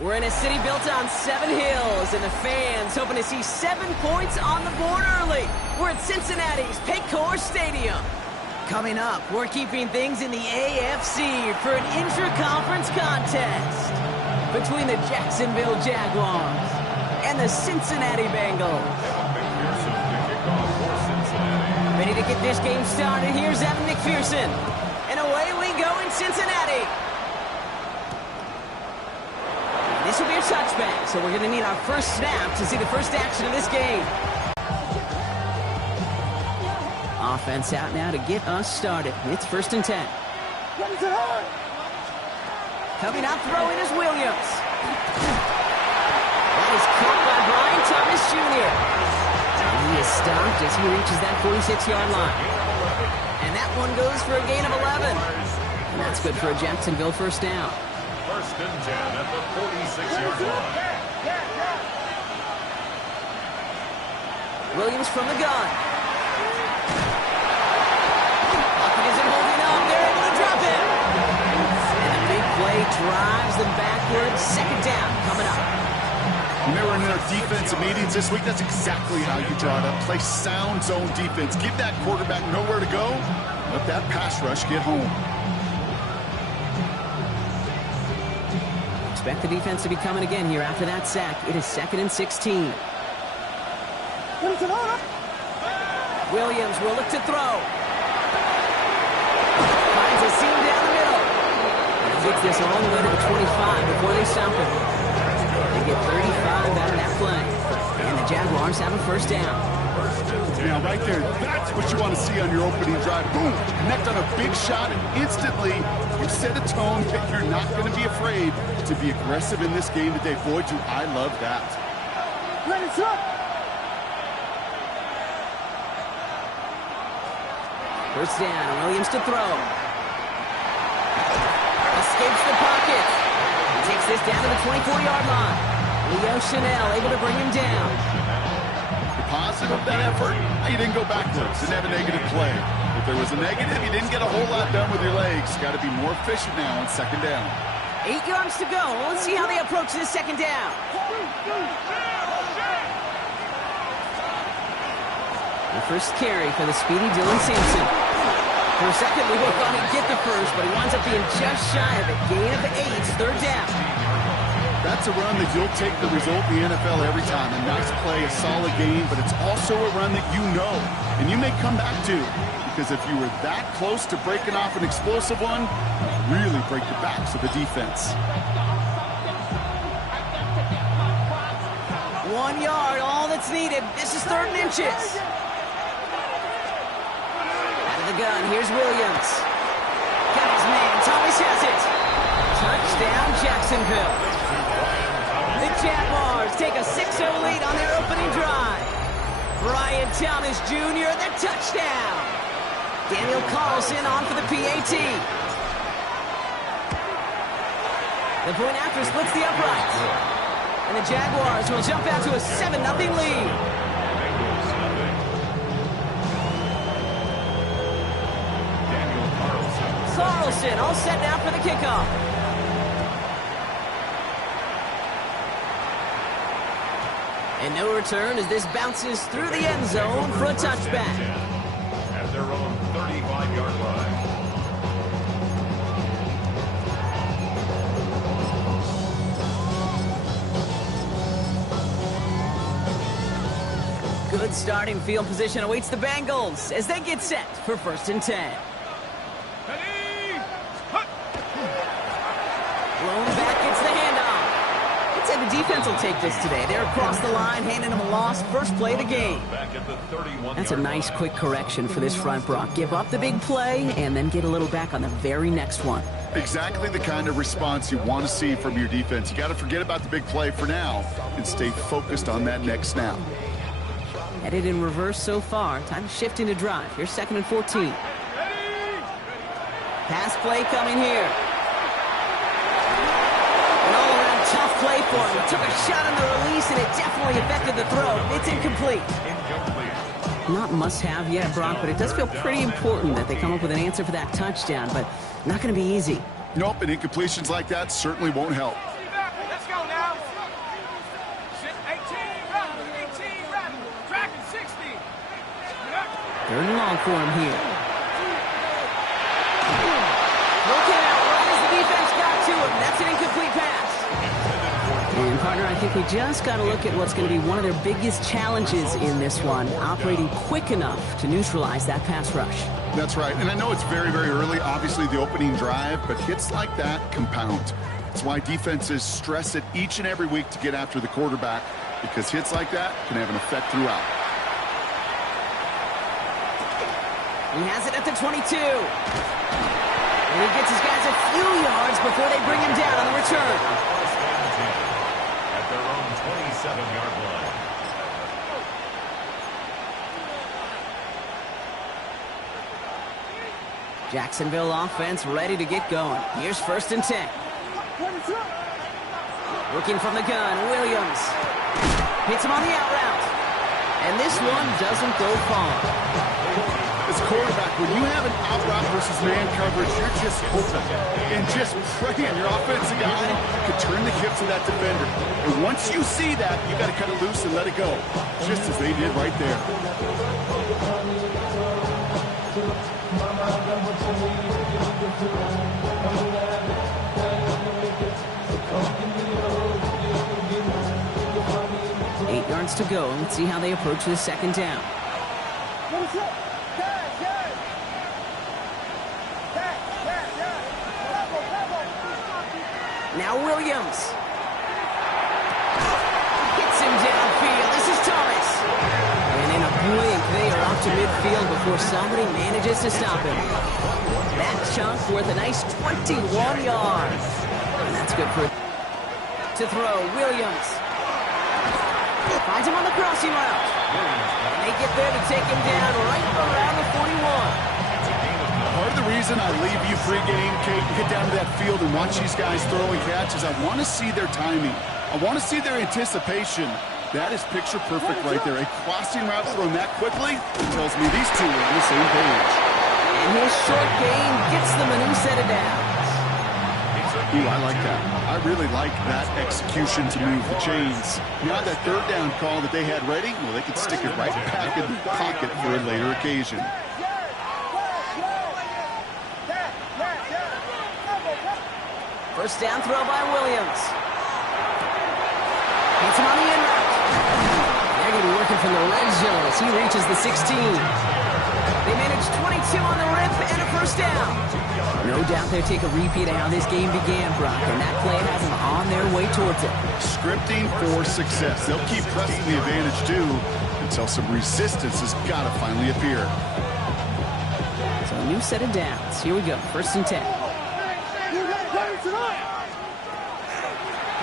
We're in a city built on 7 hills, and the fans hoping to see 7 points on the board early. We're at Cincinnati's Paycor Stadium. Coming up, we're keeping things in the AFC for an intra-conference contest between the Jacksonville Jaguars and the Cincinnati Bengals. Ready to get this game started, here's Evan McPherson. And away we go in Cincinnati. This will be a touchback, so we're going to need our first snap to see the first action of this game. Offense out now to get us started. It's 1st and 10. Coming up, throwing is Williams. That is caught by Brian Thomas Jr. And he is stopped as he reaches that 46-yard line. And that one goes for a gain of 11. And that's good for a Jacksonville first down. 1st and 10 at the 46-yard line. Williams from the gun. Lockett isn't holding up. They're able to drop him. And the big play drives them backwards. 2nd down coming up. When they were in their defensive meetings this week, that's exactly how you draw it up. Play sound zone defense. Give that quarterback nowhere to go. Let that pass rush get home. Expect the defense to be coming again here after that sack. It is 2nd and 16. Williams will look to throw. Finds a seam down the middle. And he gets this all the way to the 25 before they stop him. They get 35 out of that play. And the Jaguars have a first down. Now, right there, that's what you want to see on your opening drive. Boom! Connect on a big shot, and instantly you set a tone that you're not going to be afraid to be aggressive in this game today. Boy, do I love that. First down, Williams to throw. Escapes the pocket. He takes this down to the 24-yard line. Leo Chanel able to bring him down. Positive of that effort, you didn't go backwards, didn't have a negative play. If there was a negative, you didn't get a whole lot done with your legs. Got to be more efficient now on 2nd down. 8 yards to go. Let's see how they approach this 2nd down. The first carry for the speedy Dylan Sampson. For a second, we both thought he'd get the first, but he winds up being just shy of it. Gain of 8, 3rd down. That's a run that you'll take the result in the NFL every time. A nice play, a solid game, but it's also a run that you know, and you may come back to because if you were that close to breaking off an explosive one, really break the backs of the defense. 1 yard, all that's needed. This is 3rd and inches. Out of the gun, here's Williams. Got his man, Thomas has it. Touchdown, Jacksonville. The Jaguars take a 6-0 lead on their opening drive. Brian Thomas Jr., the touchdown. Daniel Carlson on for the PAT. The point after splits the uprights. And the Jaguars will jump out to a 7-0 lead. Carlson all set now for the kickoff. And no return as this bounces through the end zone for a touchback. At their own 35-yard line. Good starting field position awaits the Bengals as they get set for 1st and 10. Blown back gets the handoff. I'd say the defense will take this today. They're across the line, handing them a loss. First play of the game. That's a nice quick correction for this front, Brock. Give up the big play and then get a little back on the very next one. Exactly the kind of response you want to see from your defense. You got to forget about the big play for now and stay focused on that next snap. Headed in reverse so far. Time to shift into drive. Here's 2nd and 14. Pass play coming here. An all-around tough play for him. He took a shot on the release, and it definitely affected the throw. It's incomplete. Not must-have yet, Brock, but it does feel pretty important that they come up with an answer for that touchdown, but not going to be easy. Nope, and incompletions like that certainly won't help. Let's go now. 18, rapid. Tracking 60. 3rd and long for him here. Look out, right as the defense got to him. That's an incomplete pass. And, partner, I think we just got to look at what's going to be one of their biggest challenges in this one, operating quick enough to neutralize that pass rush. That's right, and I know it's very, very early, obviously the opening drive, but hits like that compound. That's why defenses stress it each and every week to get after the quarterback, because hits like that can have an effect throughout. He has it at the 22. And he gets his guys a few yards before they bring him down on the return. At their own 27-yard line. Jacksonville offense ready to get going. Here's 1st and 10. Looking from the gun, Williams. Hits him on the out route. And this one doesn't go far. As a quarterback, when you have an out route versus man coverage, you're just hoping and just praying your offensive guy can turn the hips of that defender. And once you see that, you got to cut it loose and let it go, just as they did right there. Eight yards to go. Let's see how they approach this 2nd down. Now Williams. Hits him downfield. This is Thomas. And in a blink, they are off to midfield before somebody manages to stop him. That chunk worth a nice 21 yards. And that's good for to throw. Williams. Finds him on the crossing route. And they get there to take him down right around the 41. Part of the reason I leave you pregame, Kate, and get down to that field and watch these guys throw and catch is I want to see their timing. I want to see their anticipation. That is picture perfect right there. A crossing route thrown that quickly tells me these two are on the same page. And his short game gets them a new set of downs. Ooh, I like that. I really like that execution to move the chains. Now that 3rd down call that they had ready, well, they could stick it right back in the pocket for a later occasion. First down throw by Williams. Hits him on the in route. They're going to be working from the red zone as he reaches the 16. They manage yardage, 22 on the rip, and a first down. No doubt they'll take a repeat of how this game began, Brock, and that play has them on their way towards it. Scripting for success. They'll keep pressing the advantage, too, until some resistance has got to finally appear. So a new set of downs. Here we go, 1st and 10.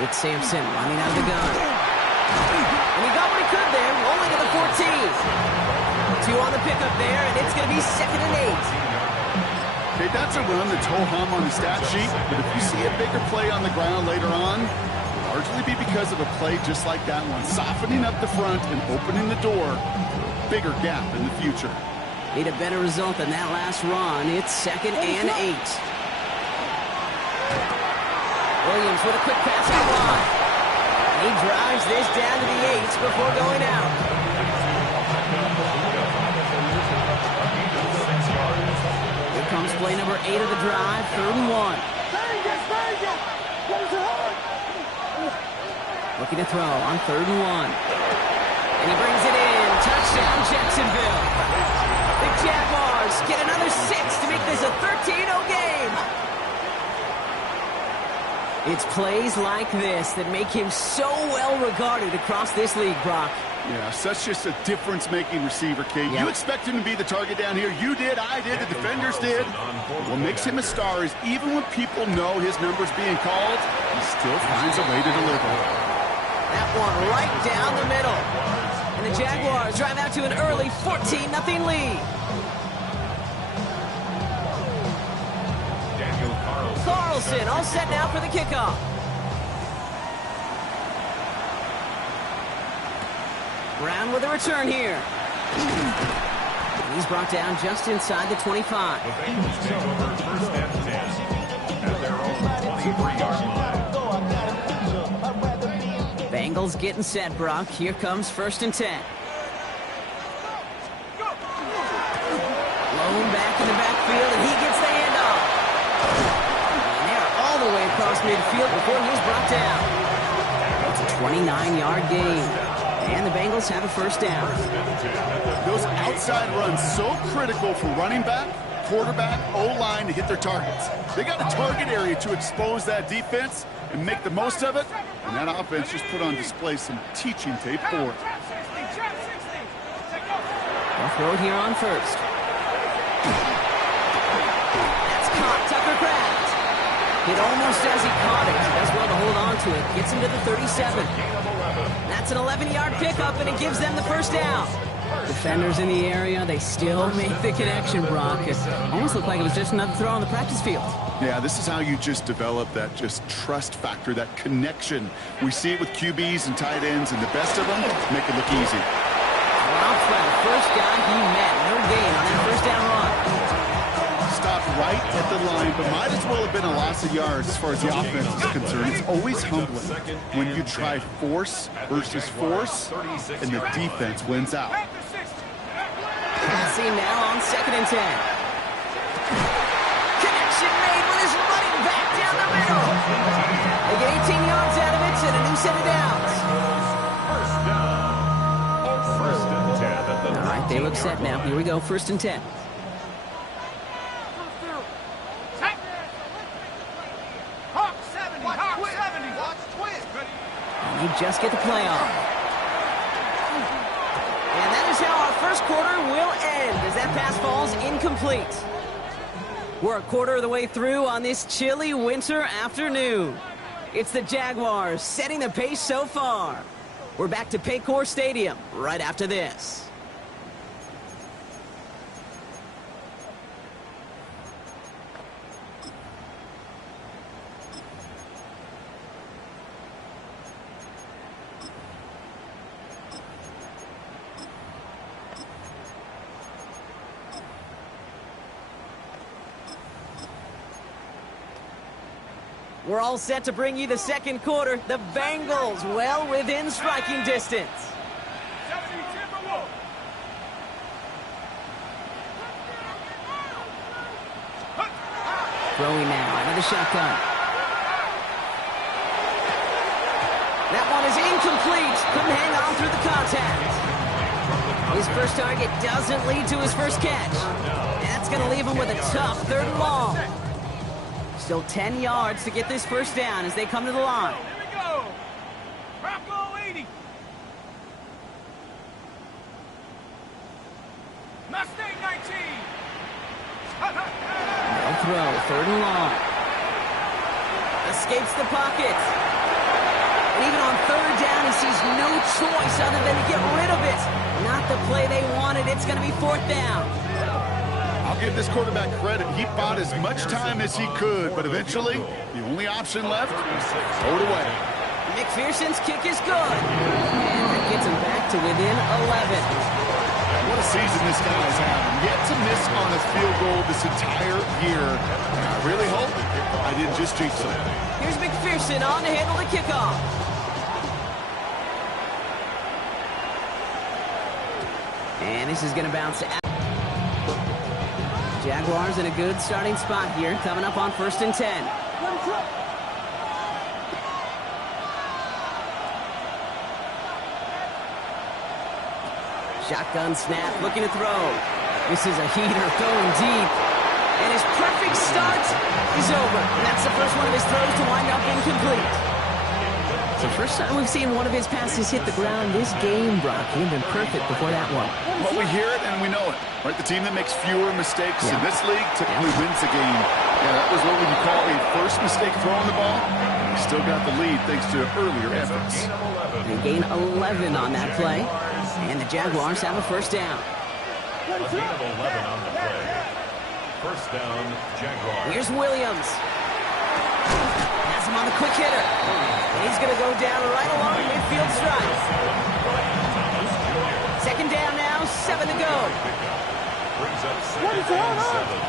It's Sampson running out of the gun. And he got what he could there, rolling to the 14. 2 on the pickup there, and it's going to be 2nd and 8. Okay, that's a run that's ho-hum on the stat sheet, but if you see a bigger play on the ground later on, it'll largely be because of a play just like that one, softening up the front and opening the door for a bigger gap in the future. Need a better result than that last run. It's 2nd and 8. Williams with a quick pass out wide. He drives this down to the 8 before going out. Here comes play number 8 of the drive, 3rd and 1. Looking to throw on 3rd and 1. And he brings it in. Touchdown, Jacksonville. The Jaguars get another 6 to make this a 13-0 game. It's plays like this that make him so well regarded across this league, Brock. Yeah, such just a difference-making receiver, Kate. Yep. You expect him to be the target down here. You did, I did, the defenders did. What makes him a star is even when people know his number's being called, he still finds a way to deliver. That one right down the middle. And the Jaguars drive out to an early 14-0 lead. Carlson all set now for the kickoff. Brown with a return here. He's brought down just inside the 25. The Bengals take over 1st and 10 at their own 23-yard line. Bengals getting set, Brock. Here comes 1st and 10. Lone back in the backfield, and he gets the handoff. And they're all the way across midfield before he's brought down. It's a 29-yard gain. And the Bengals have a 1st down. Those outside runs so critical for running back, quarterback, O-line to hit their targets. They got a target area to expose that defense and make the most of it. And that offense just put on display some teaching tape for it. They'll throw it here on 1st. That's caught. Tucker Kraft. Hit almost as he caught it. Does well to hold on to it. Gets him to the 37. That's an 11-yard pickup, and it gives them the 1st down. Defenders in the area, they still make the connection, Brock. It almost looked like it was just another throw on the practice field. Yeah, this is how you just develop that just trust factor, that connection. We see it with QBs and tight ends, and the best of them make it look easy. Dropped by the first guy he met. No gain on that 1st down run. Stopped right at the line, but might as well have been a loss of yards as far as the offense is concerned. It's always humbling when you try force versus force, and the defense wins out. Passing now on 2nd and 10. Connection made with his running back down the middle. They get 18 yards out of it and a new set of downs. First and 10 at the All right, they look set now. Here we go, 1st and 10. And they just get the play off. And that is how our 1st quarter will end as that pass falls incomplete. We're a quarter of the way through on this chilly winter afternoon. It's the Jaguars setting the pace so far. We're back to Paycor Stadium right after this. We're all set to bring you the 2nd quarter. The Bengals well within striking distance. Throwing now, another shotgun. That one is incomplete. Couldn't hang on through the contact. His first target doesn't lead to his first catch. That's going to leave him with a tough 3rd and long. Still 10 yards to get this first down as they come to the line. Here we go. Bronco 80. Mustang 19. They'll throw 3rd and long. Escapes the pocket. And even on 3rd down, he sees no choice other than to get rid of it. Not the play they wanted. It's going to be 4th down. I'll give this quarterback credit. He bought as much time as he could, but eventually, the only option left, throw it away. McPherson's kick is good. And that gets him back to within 11. What a season this guy's having. Yet to miss on a field goal this entire year. And I really hope I didn't just jinx him. Here's McPherson on to handle the kickoff. And this is going to bounce out. Jaguars in a good starting spot here, coming up on 1st and 10. Shotgun snap, looking to throw. This is a heater going deep. And his perfect start is over. And that's the first one of his throws to wind up incomplete. It's the first time we've seen one of his passes hit the ground this game, Brock. He'd been perfect before that one. Well, we hear it and we know it. Right? The team that makes fewer mistakes in this league typically wins the game. Yeah, that was what we call a first mistake throwing the ball. He still got the lead thanks to earlier efforts. They gain 11 on that play. And the Jaguars have a 1st down. A gain of 11 on the play. 1st down, Jaguars. Here's Williams. Has him on the quick hitter. And he's going to go down right along the midfield stripe. 2nd down now, 7 to go. Brings up 2nd and 7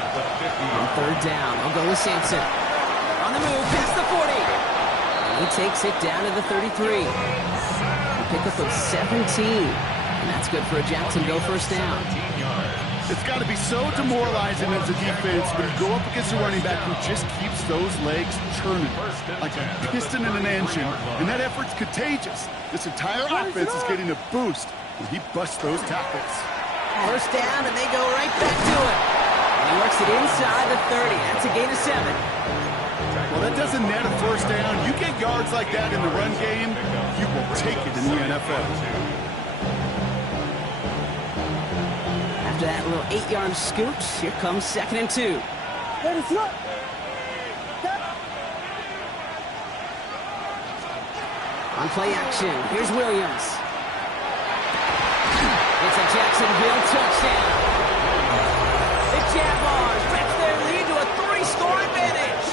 at the 50. On 3rd down, they'll go with Sampson. On the move, past the 40. And he takes it down to the 33. Pickup of 17. And that's good for a Jacksonville 1st down. It's got to be so demoralizing as a defense when you go up against a running back who just keeps those legs churning like a piston in an engine, and that effort's contagious. This entire offense is getting a boost when he busts those tackles. 1st down, and they go right back to it. And he works it inside the 30. That's a gain of 7. Well, that doesn't net a 1st down. You get yards like that in the run game, you will take it in the NFL. After that little 8-yard scoop, here comes 2nd and 2. On play action, here's Williams. It's a Jacksonville touchdown. The Jaguars stretch their lead to a 3-score advantage.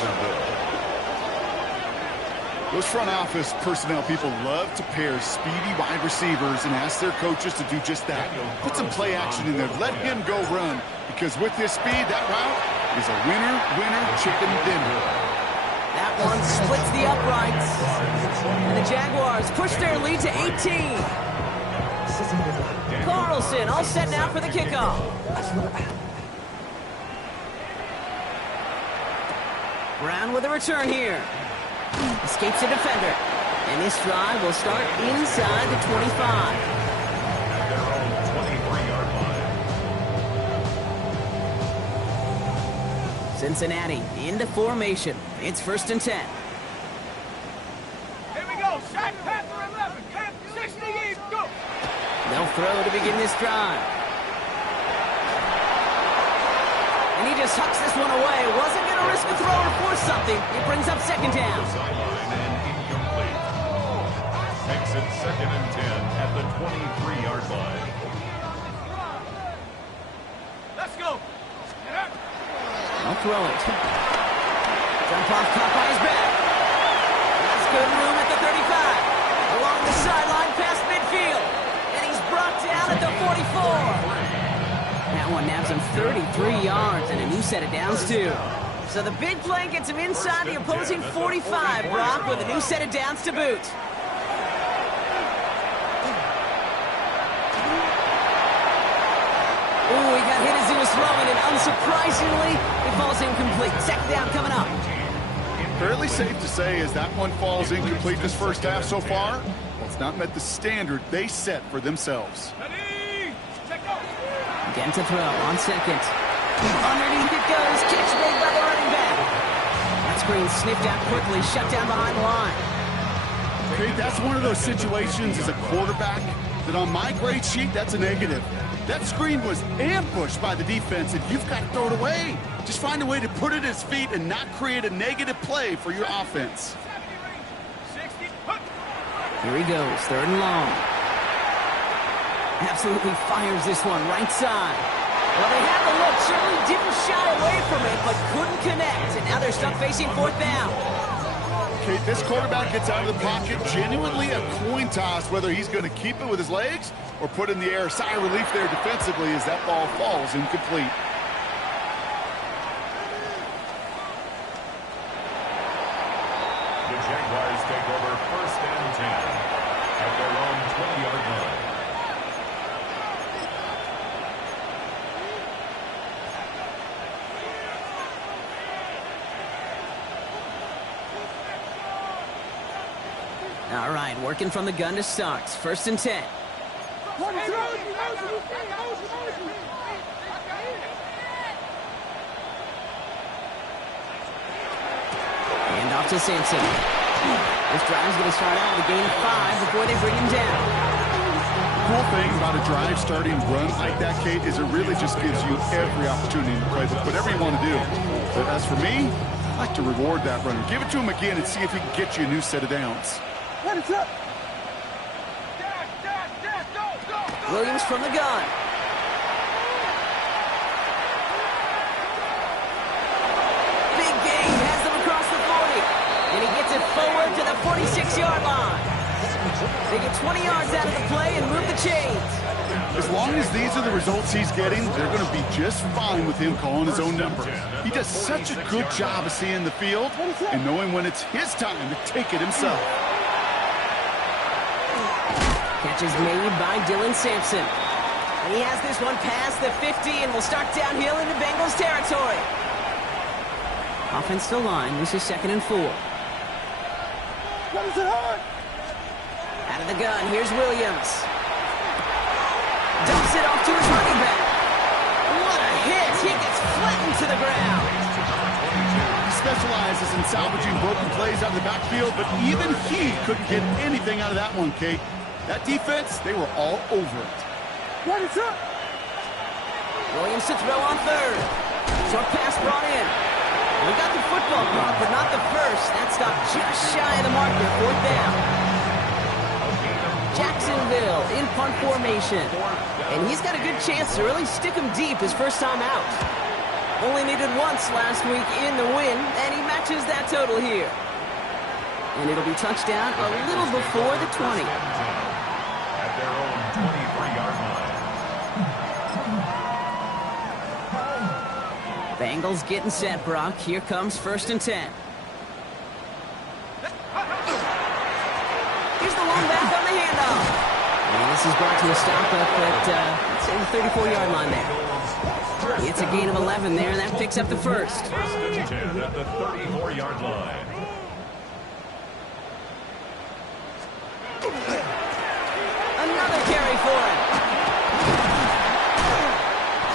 Those front office personnel people love to pair speedy wide receivers and ask their coaches to do just that. Put some play action in there. Let him go run. Because with his speed, that route is a winner, chicken dinner. That one splits the uprights. And the Jaguars push their lead to 18. Carlson all set now for the kickoff. Brown with a return here. Escapes a defender. And this drive will start inside the 25. At their own 23-yard line. Cincinnati into formation. It's 1st and 10. Here we go. Shot Panther 11. 60 East. Go. They'll throw to begin this drive. And he just hucks this one away. Wasn't going to risk a throw or force something. It brings up 2nd down. Sideline and incomplete. Makes it 2nd and 10 at the 23-yard line. Let's go. Get up. I'll throw it. Jump off, caught by his back. That's good room at the 35. Along the sideline past midfield. And he's brought down at the 44. That one nabs him 33 yards and a new set of downs, too. So the big play gets him inside the opposing 45, Brock, with a new set of downs to boot. Ooh, he got hit as he was throwing, and unsurprisingly, it falls incomplete. 2nd down coming up. Fairly safe to say as that one falls incomplete this 1st half so far, well, it's not met the standard they set for themselves. Ready. Again to throw on second. Underneath it goes. Catch made by the running back. That screen sniffed out quickly, shut down behind the line. Okay, that's one of those situations as a quarterback that on my grade sheet, that's a negative. That screen was ambushed by the defense, and you've got to throw it away. Just find a way to put it at his feet and not create a negative play for your offense. Here he goes, 3rd and long. Absolutely fires this one right side. Well, they had the look, certainly didn't shy away from it, but couldn't connect, and now they're stuck facing 4th down. Okay, this quarterback gets out of the pocket, genuinely a coin toss, whether he's going to keep it with his legs or put in the air. Sigh of relief there defensively as that ball falls incomplete. The Jaguars take over 1st and 10 at their own 20-yard line. All right, working from the gun to start. 1st and 10. Hand off to Sampson. This drive's going to start out with a gain of 5 before they bring him down. The cool thing about a drive starting run like that, Kate, is it really just gives you every opportunity to play whatever you want to do. But as for me, I like to reward that runner. Give it to him again and see if he can get you a new set of downs. Williams from the gun. Big gain, has them across the 40. And he gets it forward to the 46-yard line. They get 20 yards out of the play and move the chains. As long as these are the results he's getting, they're going to be just fine with him calling his own number. He does such a good job of seeing the field and knowing when it's his time to take it himself. Catch is made by Dylan Sampson. And he has this one past the 50 and will start downhill into Bengals territory. Offensive line, this is 2nd and 4. Out of the gun, here's Williams. Dumps it off to his running back. What a hit! He gets flattened to the ground. He specializes in salvaging broken plays out of the backfield, but even he couldn't get anything out of that one, Kate. That defense, they were all over it. Williams to throw on 3rd. Short pass brought in. We got the football caught, but not the first. That stopped just shy of the marker. 4th down. Jacksonville in punt formation. And he's got a good chance to really stick him deep his first time out. Only needed once last week in the win, and he matches that total here. And it'll be touchdown a little before the 20. At their own 23-yard line. Bengals getting set, Brock. Here comes 1st and 10. Here's the long back on the handoff. And this is brought to a stop up at, let's say, the 34-yard line there. It's a gain of 11 there, and that picks up the first. 1st and 10 at the 34-yard line. Another carry for him.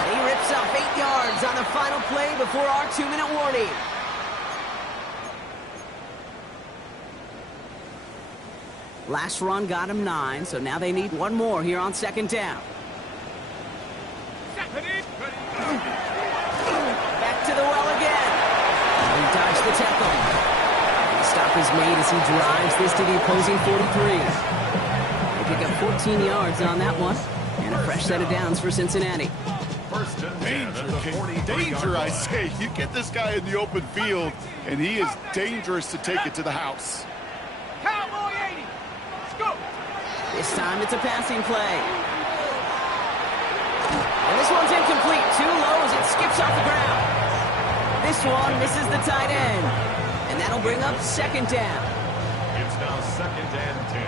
He rips off 8 yards on the final play before our 2-minute warning. Last run got him 9, so now they need one more here on 2nd down. Back to the well again. He dodged the tackle. The stop is made as he drives this to the opposing 43. They pick up 14 yards on that one, and a fresh set of downs for Cincinnati. 1st and 10 at the 43-yard Danger, I line. say. You get this guy in the open field, and he is dangerous to take it to the house. Cowboy 80. Let's go. This time it's a passing play. And this one's incomplete. Too low as it skips off the ground. This one misses the tight end. And that'll bring up 2nd down. It's now 2nd and 10.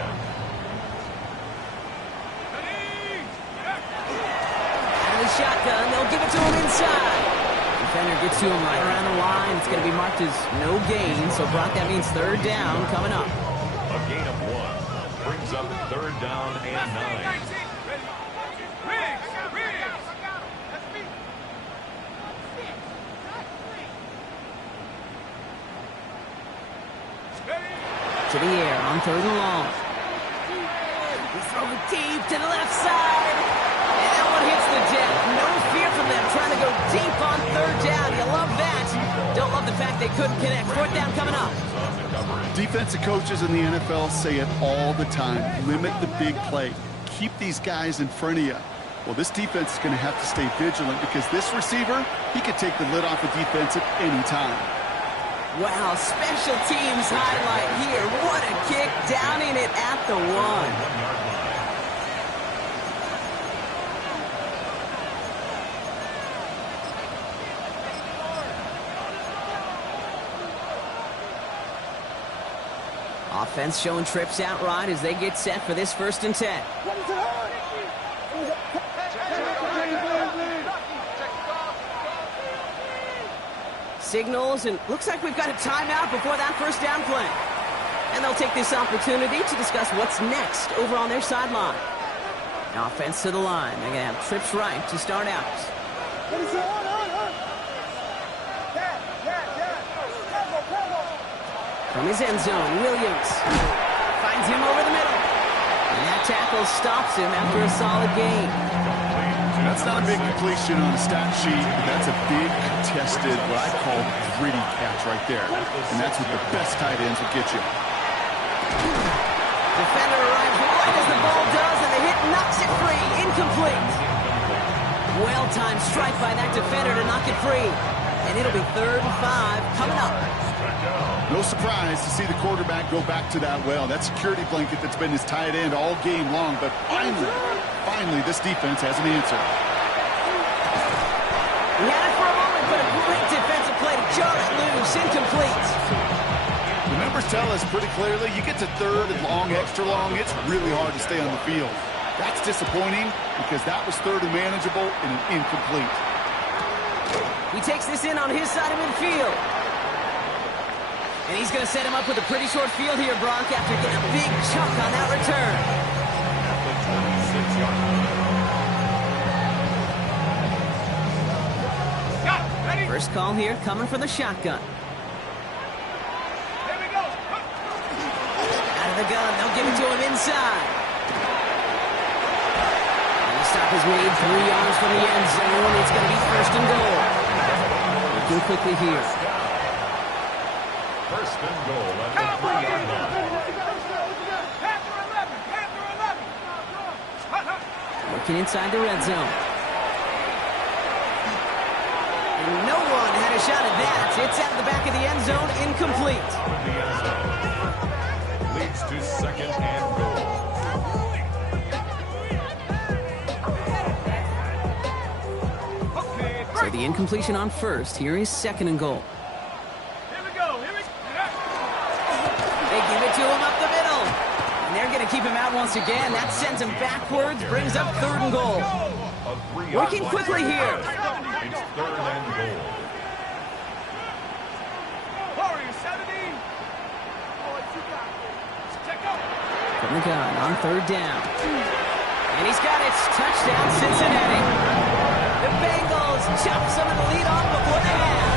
Out of the shotgun, they'll give it to him inside. Defender gets to him right around the line. It's going to be marked as no gain. So, Brock, that means 3rd down coming up. A gain of 1 brings up 3rd down and 9. To the air on 3rd and long. He throws it deep to the left side. And that one hits the deck. No fear from them trying to go deep on 3rd down. You love that. Don't love the fact they couldn't connect. 4th down coming up. Defensive coaches in the NFL say it all the time. Limit the big play. Keep these guys in front of you. Well, this defense is going to have to stay vigilant because this receiver, he could take the lid off a defense at any time. Wow, special teams highlight here. What a kick, downing it at the 1. Offense showing trips out right as they get set for this 1st and 10. Signals, and looks like we've got a timeout before that 1st down play. And they'll take this opportunity to discuss what's next over on their sideline. Offense to the line. They're going to have trips right to start out. From his end zone, Williams finds him over the middle. And that tackle stops him after a solid gain. That's not a big completion on the stat sheet, but that's a big contested, what I call gritty catch right there. And that's what the best tight ends will get you. Defender arrives right as the ball does, and the hit knocks it free. Incomplete. Well-timed strike by that defender to knock it free. And it'll be 3rd and 5 coming up. No surprise to see the quarterback go back to that well. That security blanket that's been his tight end all game long, but finally this defense has an answer. He had it for a moment, but a great defensive play to jar it loose. Incomplete. The numbers tell us pretty clearly, you get to 3rd and long, extra long, it's really hard to stay on the field. That's disappointing because that was 3rd and manageable and an incomplete. He takes this in on his side of midfield. And he's going to set him up with a pretty short field here, Brock, after getting a big chunk on that return. First call here coming from the shotgun. Here we go. Out of the gun, they'll give it to him inside. And the stop is made 3 yards from the end zone. It's going to be 1st and goal. Looking quickly here. 1st and goal at the 3-yard line. Working inside the red zone. And no one had a shot at that. It's at the back of the end zone, incomplete. The end zone leads to 2nd and goal. So the incompletion on 1st. Here is 2nd and goal. They give it to him up the middle. And they're going to keep him out once again. That sends him backwards, brings up 3rd and goal. Working quickly here. It's 3rd and goal. From the gun on 3rd down. And he's got it. Touchdown, Cincinnati. The Bengals chop some of the lead off before the half.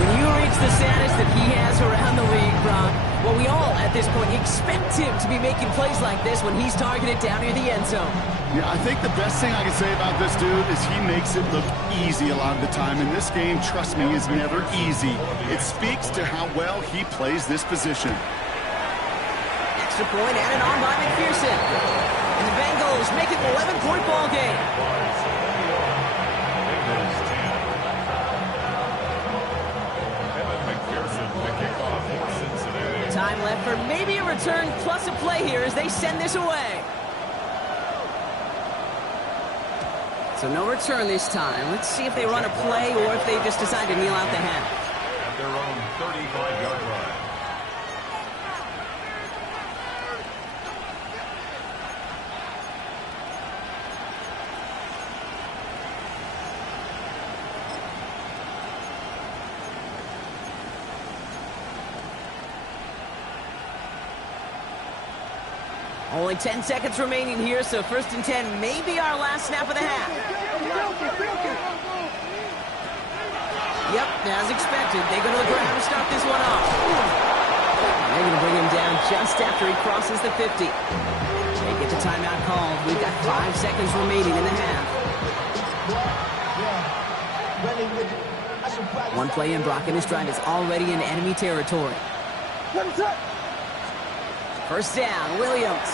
When you reach the status that he has around the league, Brock, well, we all, at this point, expect him to be making plays like this when he's targeted down near the end zone. Yeah, I think the best thing I can say about this dude is he makes it look easy a lot of the time. And this game, trust me, is never easy. It speaks to how well he plays this position. Extra point added on by McPherson. And the Bengals make it an 11-point ball game. Time left for maybe a return plus a play here as they send this away. So no return this time. Let's see if they run a play or if they just decide to kneel out the half. At their own 35-yard line. Only 10 seconds remaining here, so 1st and 10 may be our last snap of the half. Yep, as expected. They go to the ground to start this one off. And they're going to bring him down just after he crosses the 50. They get the timeout called. We've got 5 seconds remaining in the half. One play in, Brock and his drive is already in enemy territory. First down, Williams.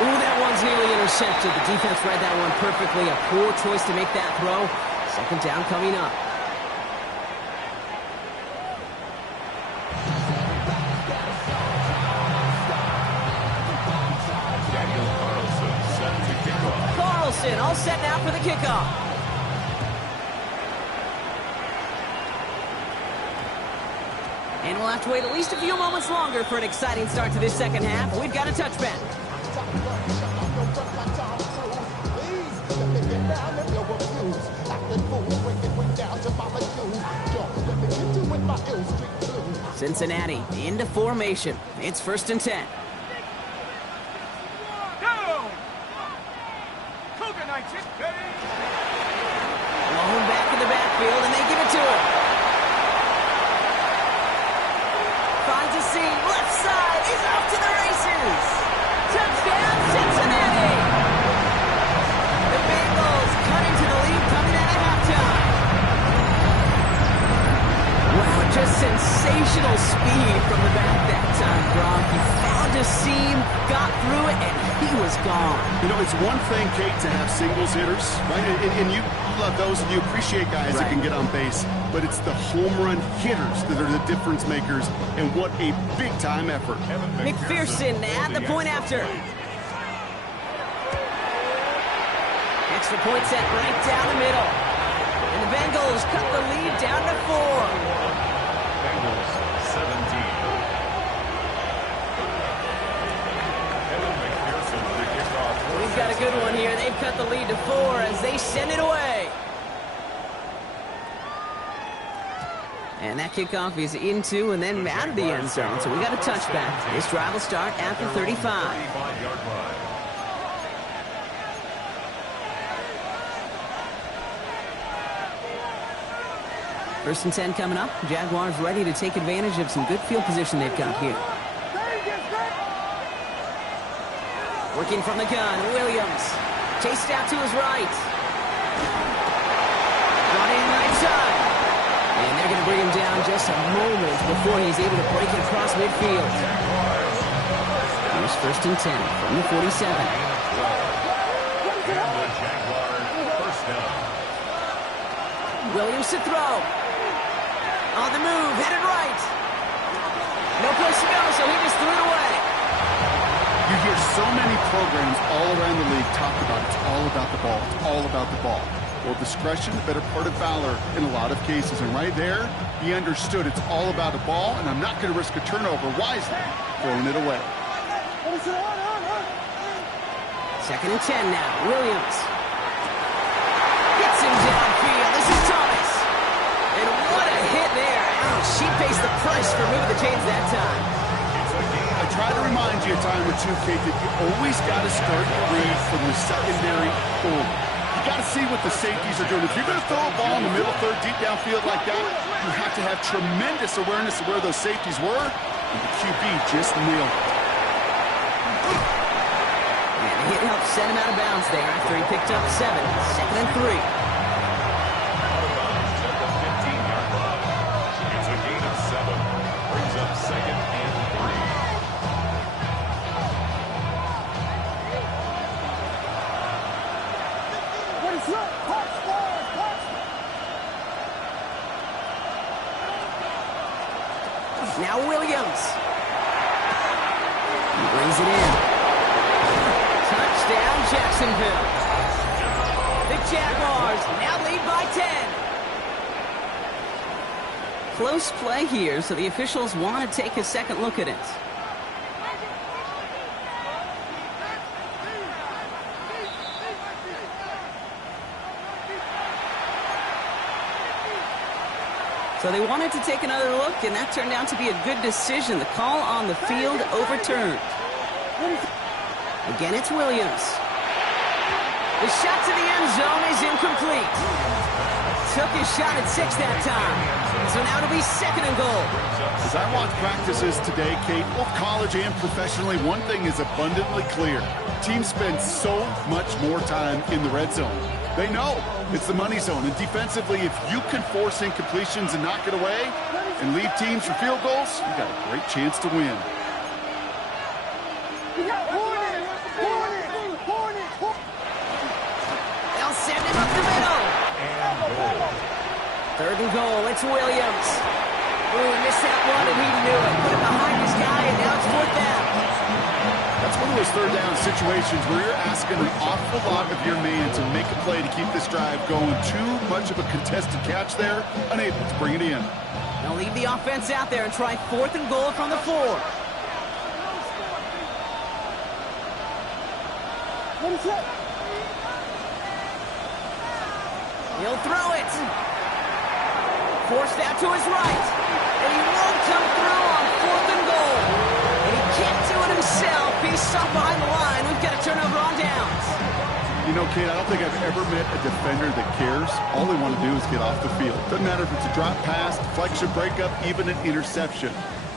Ooh, that one's nearly intercepted. The defense read that one perfectly. A poor choice to make that throw. Second down coming up. Carlson all set now for the kickoff. And we'll have to wait at least a few moments longer for an exciting start to this second half. We've got a touchback. Cincinnati into formation. It's 1st and 10. Long back in the backfield, and they give it to him. Finds a seam, left side, he's off to the races. Touchdown, Cincinnati! The Bengals cutting to the lead coming out of halftime. Wow, just sensational speed from the back that time, Brock. He found a seam, got through it, and he was gone. You know, it's one thing, Kate, to have singles hitters, right? And you love those, and you appreciate guys that can get on base. But it's the home run hitters that are the difference makers, and what a big-time effort. McPherson at the point after. Extra point set right down the middle. And the Bengals cut the lead down to 4. Bengals 17. We've got a good one here. They've cut the lead to 4 as they send it away. And that kickoff is into and then out of the end zone. So we got a touchback. This drive will start at the 35. First and 10 coming up. Jaguars ready to take advantage of some good field position they've got here. Working from the gun, Williams. Chased out to his right. Running right side. And they're going to bring him down just a moment before he's able to break it across midfield. Here's 1st and 10 from the 47. Williams to throw. On the move, headed right. No place to go, so he just threw it away. You hear so many programs all around the league talk about it's all about the ball. It's all about the ball. Well, discretion, the better part of valor in a lot of cases. And right there, he understood it's all about the ball, and I'm not going to risk a turnover wisely, throwing it away. 2nd and 10 now. Williams. Gets him downfield. This is Thomas. And what a hit there. Ouch, she pays the price for moving the chains that time. I try to remind you a time or two, Kate, that you always got to start your read from the secondary forward. You got to see what the safeties are doing. If you're going to throw a ball in the middle third, deep downfield like that, you have to have tremendous awareness of where those safeties were, and the QB just nailed it. And the hit helped send him out of bounds there after he picked up 7. 2nd and 3. It's a gain of 7. Brings up 2nd and 3. Now Williams. He brings it in. Touchdown, Jacksonville. The Jaguars now lead by 10. Close play here, so the officials want to take a second look at it. So they wanted to take another look, and that turned out to be a good decision. The call on the field overturned. Again, it's Williams. The shot to the end zone is incomplete. Took his shot at 6 that time. So now it'll be 2nd and goal. As I watch practices today, Kate, both college and professionally, one thing is abundantly clear. Teams spend so much more time in the red zone. They know it's the money zone. And defensively, if you can force incompletions and knock it away and lead teams for field goals, you got a great chance to win. They'll send him up the middle. 3rd and goal. It's Williams. Ooh, missed that one, and he knew it. Put it behind his guy, and now it's 4th down. That's one of those 3rd down situations where you're asking an awful lot of your man to make a play to keep this drive going. Too much of a contested catch there, unable to bring it in. They'll leave the offense out there and try 4th and goal from the 4. He'll throw it. Forced out to his right. And he won't come through on 4th and goal. And he can't do it himself. He's stuck behind the line. We've got a turnover on downs. You know, Kate, I don't think I've ever met a defender that cares. All they want to do is get off the field. Doesn't matter if it's a drop pass, deflection, breakup, even an interception.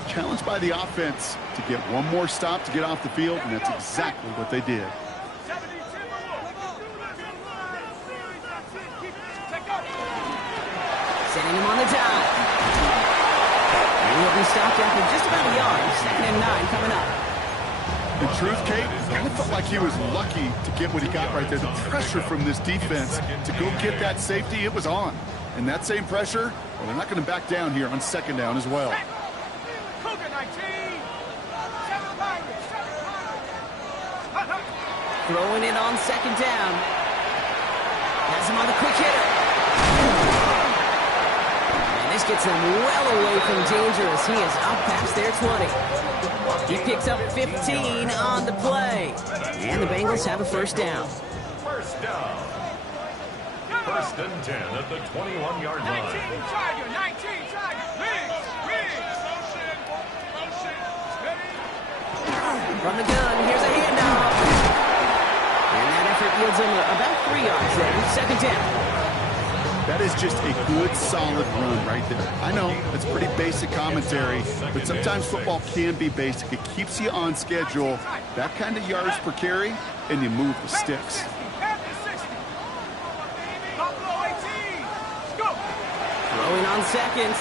Challenged by the offense to get one more stop to get off the field, and that's exactly what they did. Sending him on the dive. And he'll be stopped after just about a yard. 2nd and 9 coming up. In truth, Kate, kind of felt like he was lucky to get what he got right there. The pressure from this defense to go get that safety, it was on. And that same pressure, well, they're not going to back down here on 2nd down as well. Throwing it on 2nd down. Has him on the quick hitter. And this gets him well away from danger as he is up past their 20. He picks up 15 on the play. And the Bengals have a 1st down. 1st down. 1st and 10 at the 21-yard line. 19 Tiger. From the gun, here's a handoff. And that effort yields him about 3 yards there. 2nd down. That is just a good, solid run right there. I know, it's pretty basic commentary, but sometimes football can be basic. It keeps you on schedule. That kind of yards per carry, and you move the sticks. Throwing on 2nd.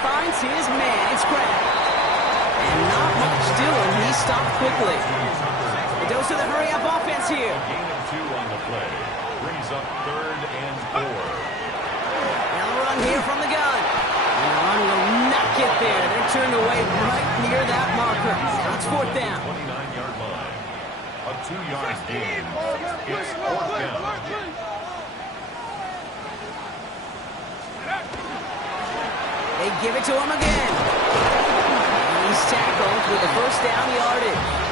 Finds his man. It's Grant. And not much doing. He stopped quickly. A dose of the hurry-up offense here. Gain of 2 on the play. Brings up 3rd and 4. They'll run here from the gun. And the run will not get there. They're turned away right near that marker. Now it's 4th down. 29-yard line. A 2-yard gain. It's 4th down. They give it to him again. And he's tackled with the 1st down yardage.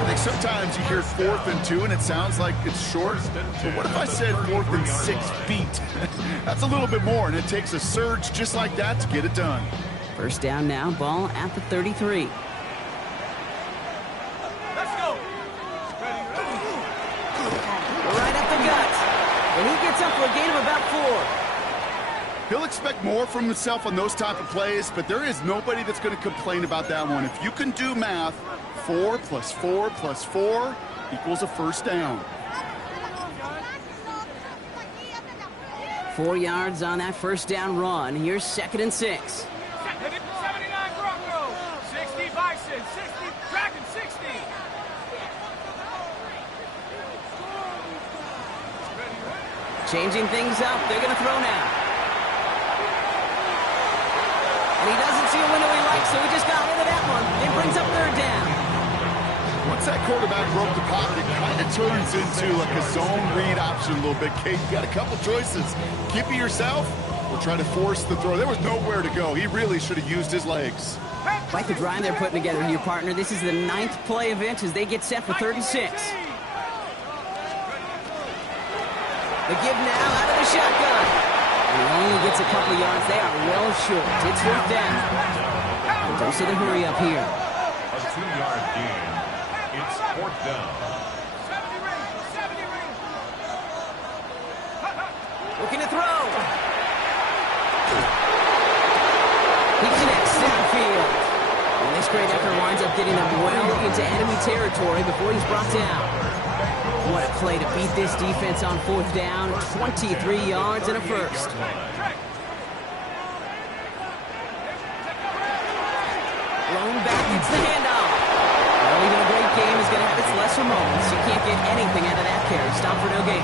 I think sometimes you hear 4th and 2 and it sounds like it's short. But what if I said 4th and 6 feet? That's a little bit more, and it takes a surge just like that to get it done. 1st down now, ball at the 33. Let's go. Right up the gut. And he gets up for a gain of about 4. He'll expect more from himself on those type of plays, but there is nobody that's going to complain about that one. If you can do math, 4 plus 4 plus 4 equals a 1st down. 4 yards on that 1st down run. Here's 2nd and 6. 79 Broncos. 60 Bison. 60 Dragon. 60. Changing things up. They're going to throw now. And he doesn't see a window he likes, so he just got rid of that one. It brings up 3rd down. Once that quarterback broke the pocket, it kind of turns into like a zone read option a little bit. Kate, you got a couple choices. Keep it yourself or try to force the throw. There was nowhere to go. He really should have used his legs. Like the drive they're putting together here, partner. This is the 9th play event as they get set for 3rd and 6. The give now out of the shotgun. And he only gets a couple yards. They are well short. It's 4th down. Dose of the hurry up here. A 2-yard gain. It's fourth down. 70 rings, 70 rings. Looking to throw. He connects downfield. And this great effort winds up getting him well into enemy territory before he's brought down. What a play to beat this defense on fourth down. 23 yards and a first. Blown back, it's the handoff. Well, even a great game is going to have its lesser moments. You can't get anything out of that carry. Stop for no gain.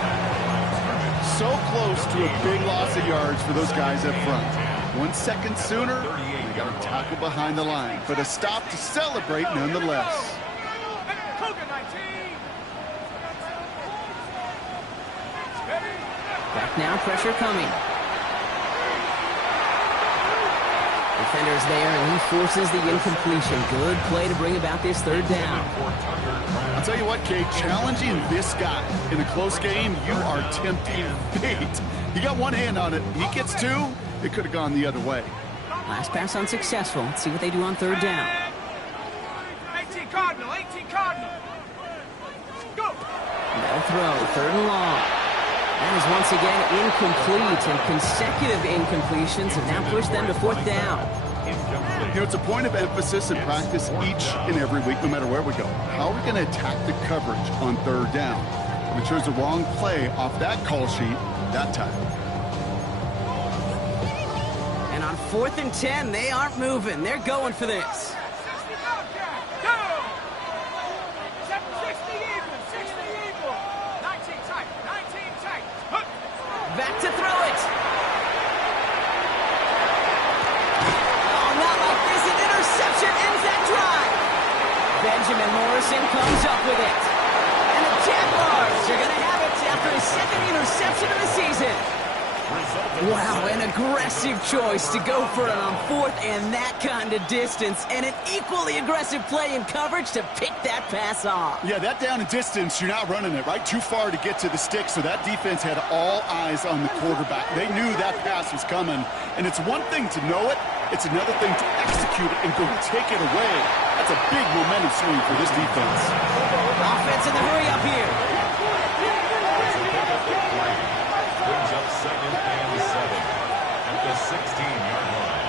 So close to a big loss of yards for those guys up front. 1 second sooner, they got a tackle behind the line, but a stop to celebrate nonetheless. Back now, pressure coming. Defender's there, and he forces the incompletion. Good play to bring about this third down. I'll tell you what, Kate, challenging this guy in a close game, you are tempting fate. He got one hand on it. He gets two, it could have gone the other way. Last pass unsuccessful. Let's see what they do on third down. 18 Cardinal, 18 Cardinal. Go! No throw, third and long. That is once again incomplete, and consecutive incompletions have now pushed them to fourth down. You know, it's a point of emphasis in practice each and every week, no matter where we go. How are we going to attack the coverage on third down? We chose the wrong play off that call sheet that time. And on 4th and 10, they aren't moving. They're going for this. Back to throw it. Oh, not like this. An interception ends that drive. Benjamin Morrison comes up with it. And the Jaguars are going to have it after his second interception of the season. Wow, an aggressive choice to go for it on 4th and that kind of distance. And an equally aggressive play in coverage to pick that pass off. Yeah, that down and distance, you're not running it, right? Too far to get to the stick, so that defense had all eyes on the quarterback. They knew that pass was coming. And it's one thing to know it, it's another thing to execute it and go take it away. That's a big momentum swing for this defense. Offense in the hurry up here. Brings up 2nd and 7 at the 16-yard line.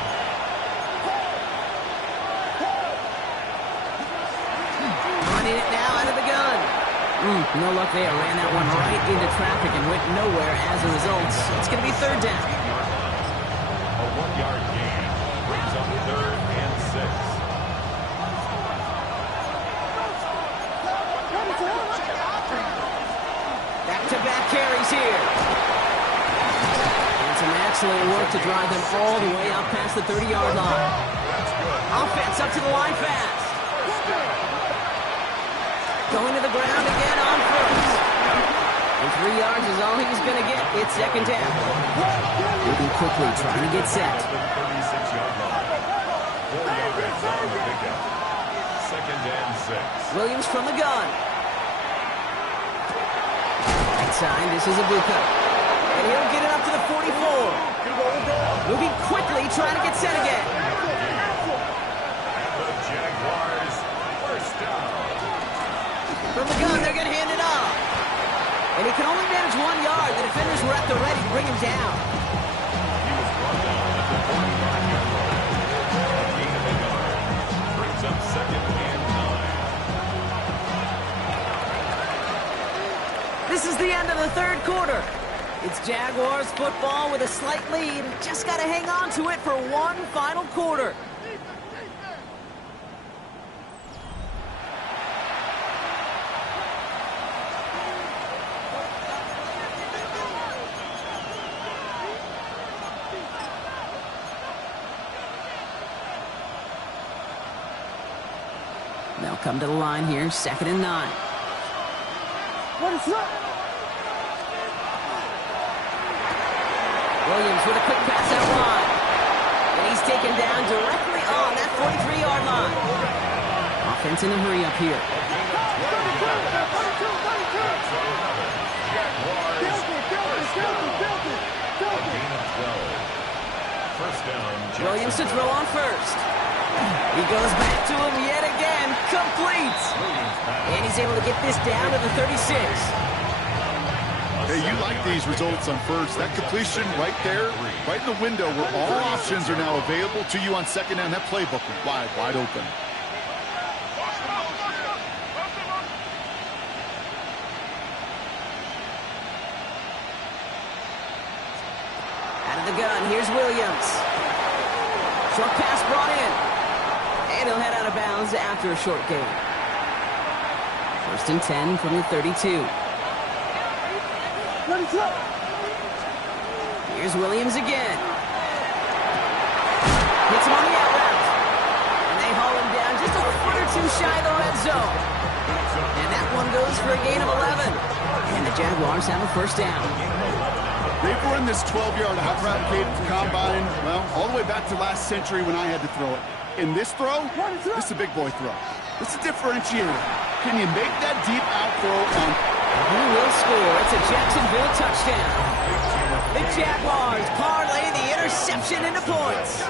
Running it now out of the gun. No luck there. Ran that one right into traffic and went nowhere as a result. It's going to be third down. A 1-yard gain brings up 3rd and 6. Back-to-back carries here. And some excellent work to drive them all the way up past the 30-yard line. Offense up to the line fast. Going to the ground again on first. And 3 yards is all he's going to get. It's second down. Moving quickly, trying to get set. 36-yard line. 4 yards on the pickup. 2nd and 6. Williams from the gun. Right side, this is a blue cut. And he'll get it up to the 44. Moving quickly, trying to get set again. And the Jaguars first down. From the gun, they're going to hand it off. And he can only manage 1 yard. The defenders were at the ready to bring him down. He was brought down at the 45-yard line. A gain of a yard. Brings up 2nd and 9. This is the end of the third quarter. It's Jaguars football with a slight lead. Just got to hang on to it for one final quarter. They'll come to the line here, 2nd and 9. Williams with a quick pass out wide. And he's taken down directly on that 43-yard line. Offense in a hurry up here. First down, Williams to throw on first. He goes back to him yet again. Complete. And he's able to get this down to the 36. Hey, you like these results on first. That completion right there, right in the window where all options are now available to you on second down. That playbook is wide open. Out of the gun, here's Williams. Short pass brought in. And he'll head out of bounds after a short gain. First and 10 from the 32. Here's Williams again. Hits him on the out route. And they haul him down just a foot or two shy of the red zone. And that one goes for a gain of 11. And the Jaguars have a first down. They've run this 12-yard out route, Kate, combine, well, all the way back to last century when I had to throw it. In this throw, this is a big boy throw. This is a differentiator. Can you make that deep out throw on? Who will score? It's a Jacksonville touchdown. The Jaguars parlay the interception into points.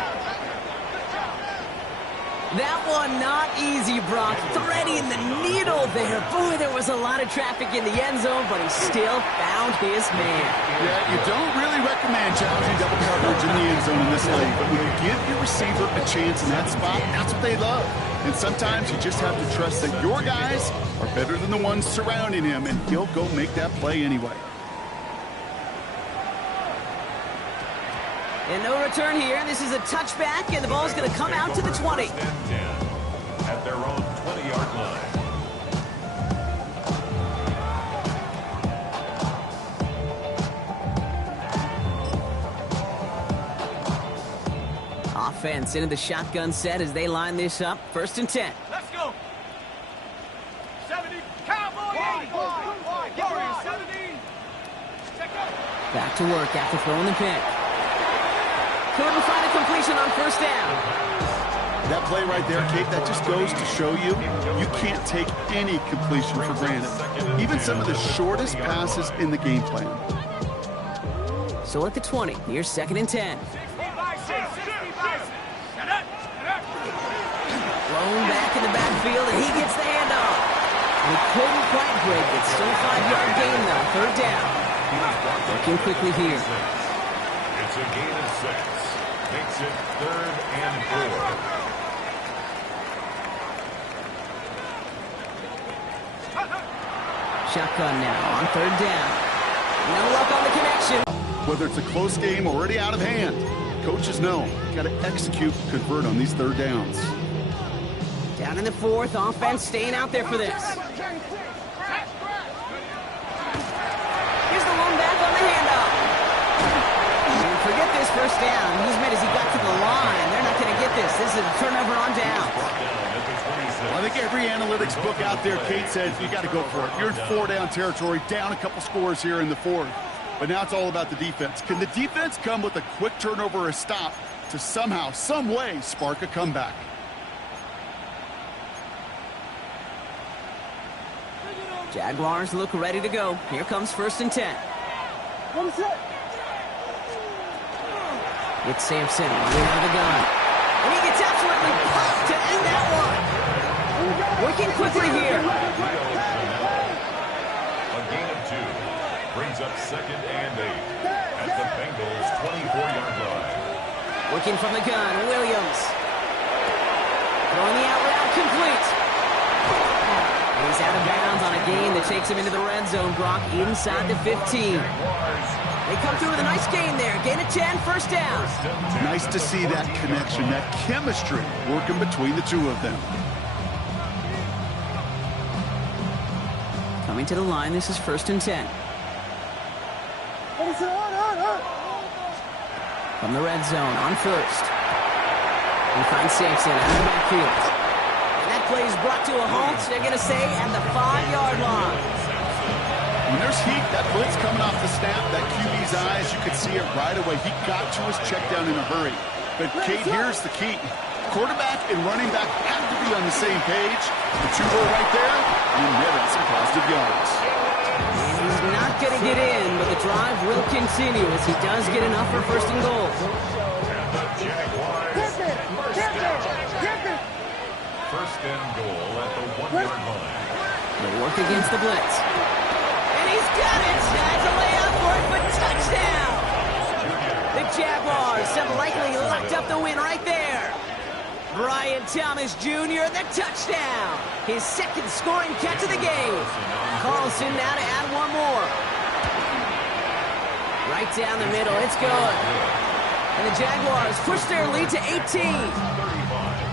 That one not easy, Brock. Threading the needle there. Boy, there was a lot of traffic in the end zone, but he still found his man. Yeah, you don't really recommend challenging double coverage in the end zone in this league, but when you give your receiver a chance in that spot, that's what they love. And sometimes you just have to trust that your guys are better than the ones surrounding him, and he'll go make that play anyway. And no return here. This is a touchback, and the ball's going to come out to the 20. At their own 20-yard line. Offense into the shotgun set as they line this up. First and 10. Let's go. 70. Cowboy 80. Warriors 70. Check up. Back to work after throwing the pick. Couldn't find a completion on first down. That play right there, Kate, that just goes to show you, you can't take any completion for granted. Even some of the shortest passes in the game plan. So at the 20, here's second and 10. Blown back in the backfield, and he gets the handoff. He couldn't quite break it. Still a 5-yard gain, though. Third down. Working quickly here. It's a gain of 6. Makes it 3rd and 4. Shotgun now on third down. No luck on the connection. Whether it's a close game already out of hand, coaches know you got to execute, convert on these third downs. Down in the fourth, offense staying out there for this. Here's the one back on the handoff. Forget this first down. He's made as he got to the line. They're not going to get this. This is a turnover on down. I think every analytics book out there, Kate, says you got to go for it. You're in 4-down territory, down a couple scores here in the fourth. But now it's all about the defense. Can the defense come with a quick turnover or a stop to somehow, some way, spark a comeback? Jaguars look ready to go. Here comes first and 10. It's Sampson, way out of the gun. And he gets absolutely popped to end that one. Working quickly here. A gain of 2 brings up 2nd and 8 at the Bengals' 24-yard line. Working from the gun, Williams. Throwing the out route, complete. He's out of bounds on a gain that takes him into the red zone, Brock, inside the 15. They come through with a nice gain there. Gain of 10, first down. Nice to see that connection, that chemistry working between the two of them. Coming to the line, this is first and 10. From the red zone, on first. He finds Sampson out of the backfield. And that play is brought to a halt, they're going to say, at the 5-yard line. When there's heat, that blitz coming off the snap, that QB's eyes, you could see it right away. He got to his check down in a hurry. But, Kate, here's the key. Quarterback and running back have to be on the same page. The two were right there, and netted some positive yards. And he's not going to get in, but the drive will continue as he does get enough for first and goal. And the Jaguars first down. First and goal at the 1-yard line. They work against the blitz. And he's got it! Has a layup for it, but touchdown! The Jaguars have likely locked up the win right there. Brian Thomas Jr., the touchdown! His second scoring catch of the game. Carlson now to add one more. Right down the middle, it's good. And the Jaguars push their lead to 18. 35.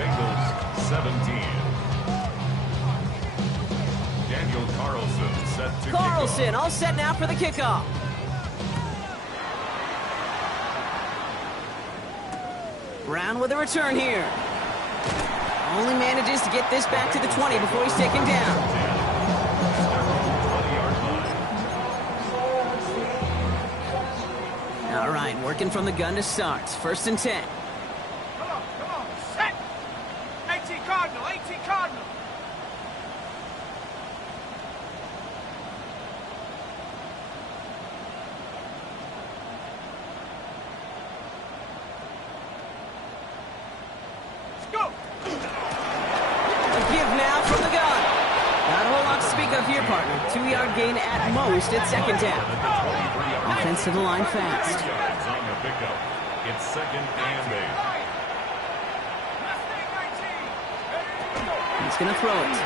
Bengals 17. Daniel Carlson set to Carlson all set now for the kickoff. Brown with a return here. Only manages to get this back to the 20 before he's taken down. All right, working from the gun to start. First and 10. Come on, set. 18 Cardinal, 18 Cardinal. Let's go. A give now from the gun. Not a whole lot to speak of here, partner. 2-yard gain at most at second down. Offensive line fast. Yards on the pickup. It's second and 8. He's going to throw it.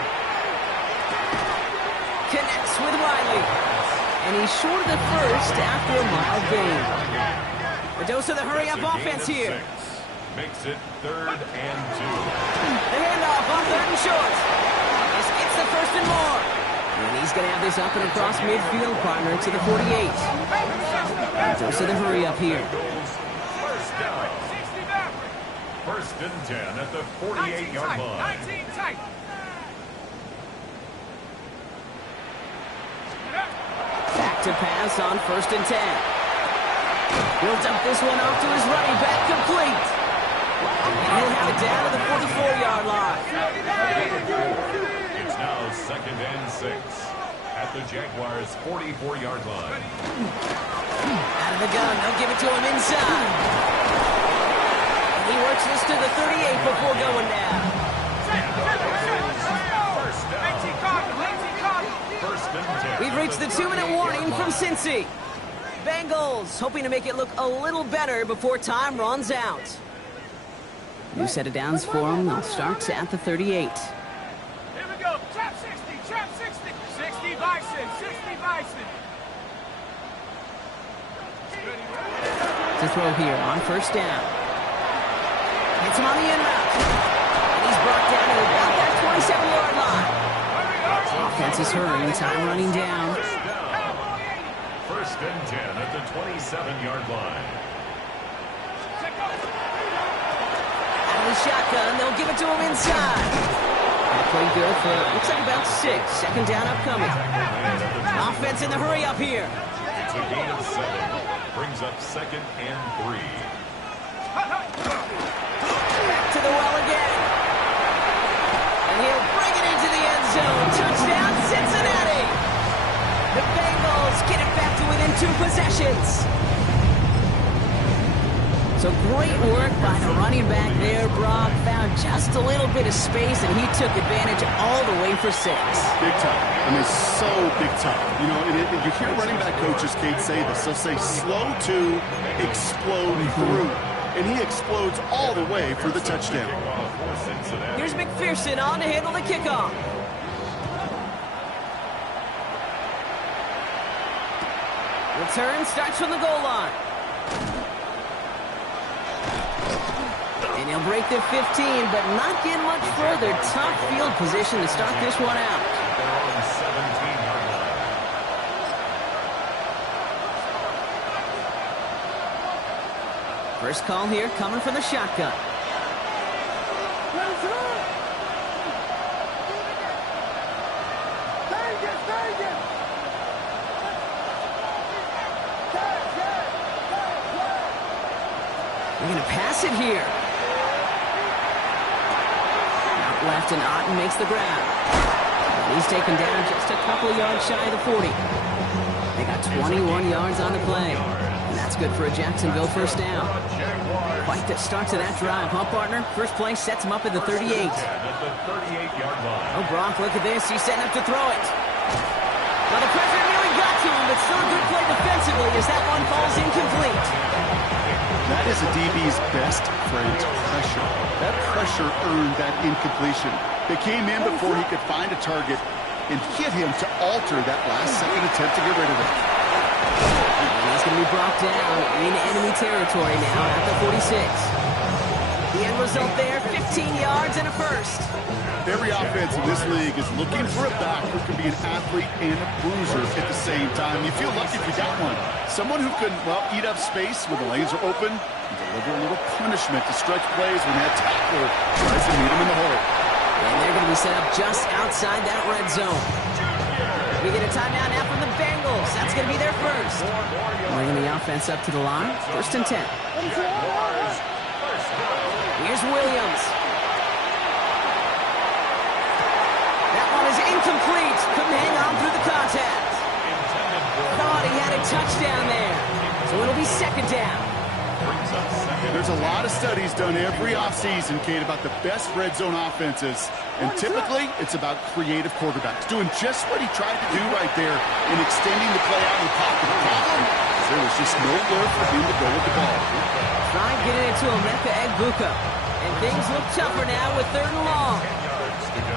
Connects with Riley. And he's short of the first after a mild gain. A dose of the hurry-up offense here. Makes it third and 2. The handoff on third and short. This gets the first and more. And he's going to have this up and across midfield, partner, to the 48. A dose of the hurry-up here. First down. First and 10 at the 48-yard line. 19 tight. Back to pass on first and 10. He'll dump this one off to his running back, complete. And he'll have it down to the 44-yard line. It's now second and 6 at the Jaguars' 44-yard line. Out of the gun, they'll give it to him inside. And he works this to the 38 before going down. First down. 18 Cardinal, 18 Cardinal. First and 10. We've reached the 2-minute warning from Cincy. Bengals hoping to make it look a little better before time runs out. New set of downs for them. They'll start at the 38. Here we go. Trap 60, trap 60. 60 Bison, 60 Bison. To throw here on first down. Hits him on the in route. And he's brought down to about that 27-yard line. Offense is hurrying, time running down. First and 10 at the 27-yard line. Out of the shotgun, they'll give it to him inside. That play good for, looks like about 6. Second down upcoming. Offense in the hurry up here. It's a gain of 7. Brings up second and 3. Back to the well again. And he'll bring it into the end zone. Touchdown, Cincinnati. The Bengals get it back to within 2 possessions. So great work by the running back there, Brock. Found just a little bit of space, and he took advantage all the way for 6. Big time. I mean, so big time. You know, you hear running back coaches, Kate, say this. They'll say slow to explode through. And he explodes all the way for the touchdown. Here's McPherson on to handle the kickoff. Return starts from the goal line. And he'll break the 15, but not get much further. Tough field position to start this one out. They're on 17-yard line. First call here coming from the shotgun. They're going to pass it here. Out left, and Otten makes the grab. He's taken down just a couple of yards shy of the 40. They got 21 yards on the play. And That's good for a Jacksonville first down. Quite the start to that drive, huh, partner? First play sets him up at the 38. At the 38-yard line. Oh, Brock, look at this. He's setting up to throw it. Well, the pressure nearly got to him, but still a good play defensively as that one falls incomplete. That is a DB's best friend, pressure. That pressure earned that incompletion. They came in before he could find a target and hit him to alter that last-second attempt to get rid of it. And he's going to be brought down in enemy territory now at the 46. The end result there, 15 yards and a first. Every offense in this league is looking for a back who can be an athlete and a bruiser at the same time. You feel lucky if you got one. Someone who can, well, eat up space when the lanes are open and deliver a little punishment to stretch plays when that tackler tries to meet him in the hole. And they're going to be set up just outside that red zone. We get a timeout now from the Bengals. That's going to be their first. Bringing the offense up to the line. First and 10. Here's Williams. That one is incomplete. Couldn't hang on through the contact. Thought he had a touchdown there. So it'll be second down. There's a lot of studies done every offseason, Kate, about the best red zone offenses. And typically, it's about creative quarterbacks doing just what he tried to do right there in extending the play out of the pocket. The problem is there was just nowhere for him to go with the ball. Tried getting it to Emeka Egbuka. And things look tougher now with third and long.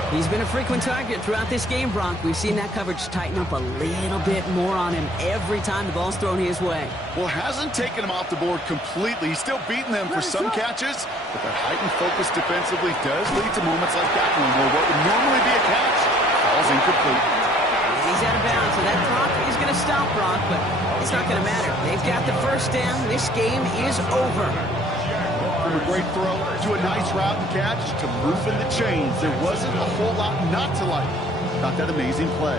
He's been a frequent target throughout this game, Bronk. We've seen that coverage tighten up a little bit more on him every time the ball's thrown his way. Well, hasn't taken him off the board completely. He's still beating them for some catches, but that heightened focus defensively does lead to moments like that one where what would normally be a catch falls incomplete. He's out of bounds, so that clock is going to stop Bronk, but it's not going to matter. They've got the first down. This game is over. From a great throw to a nice route and catch to moving the chains. There wasn't a whole lot not to like about that amazing play.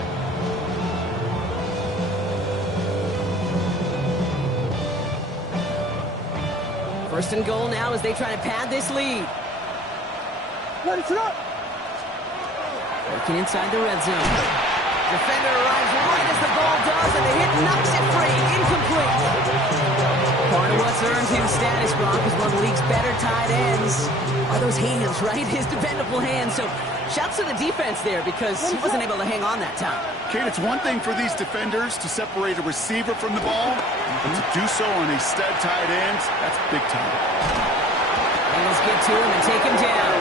First and goal now as they try to pad this lead. Working inside the red zone. Defender arrives right as the ball does, and the hit knocks it free. Incomplete. Part of what's earned him status, Brock, is one of the league's better tight ends. Are those hands, right? His dependable hands. So, shouts to the defense there because he wasn't able to hang on that time. Kate, it's one thing for these defenders to separate a receiver from the ball, but to do so on a stud tight end, that's big time. Bengals get to him and take him down.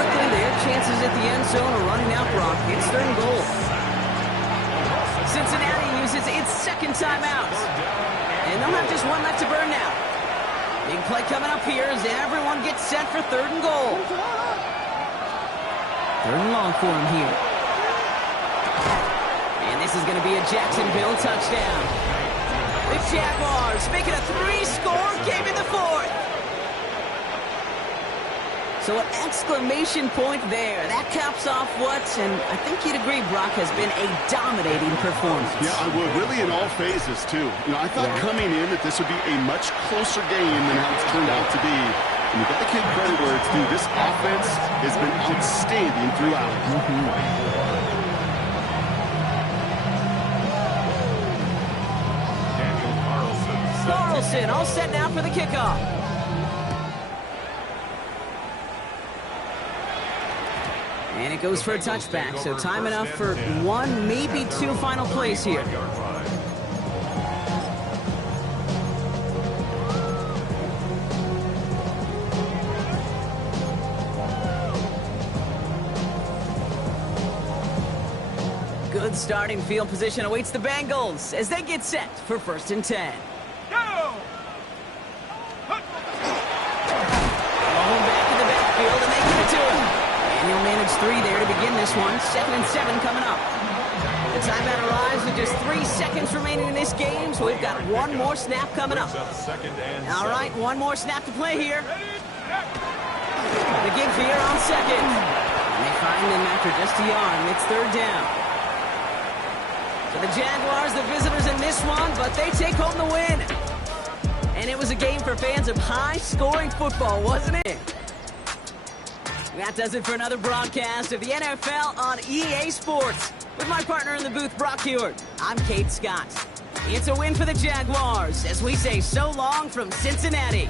Quickly, their chances at the end zone are running out, Brock. It's third and goal. Cincinnati uses its second timeout. And they'll have just one left to burn now. Big play coming up here as everyone gets set for third and goal. Third and long for him here. And this is going to be a Jacksonville touchdown. The Jaguars make it a 3-score game in the fourth. So an exclamation point there. That caps off what, and I think you'd agree, Brock, has been a dominating performance. Yeah, I would. Really in all phases, too. You know, I thought coming in that this would be a much closer game than how it's turned out to be. And you've got to give credit where it's due. This offense has been outstanding throughout. Carlson all set now for the kickoff. And it goes for a touchback, so time enough for one, maybe two final plays here. Good starting field position awaits the Bengals as they get set for first and 10. Go! Ball back in the backfield, and they give it to him. And he'll manage 3 there to begin this one. 2nd and 7 coming up. The timeout arrives with just 3 seconds remaining in this game, so we've got one more snap coming up. All right, one more snap to play here. The give here on second. And they find him after just a yard, and it's third down. So the Jaguars, the visitors in this one, but they take home the win. And it was a game for fans of high-scoring football, wasn't it? That does it for another broadcast of the NFL on EA Sports. With my partner in the booth, Brock Hewitt, I'm Kate Scott. It's a win for the Jaguars as we say so long from Cincinnati.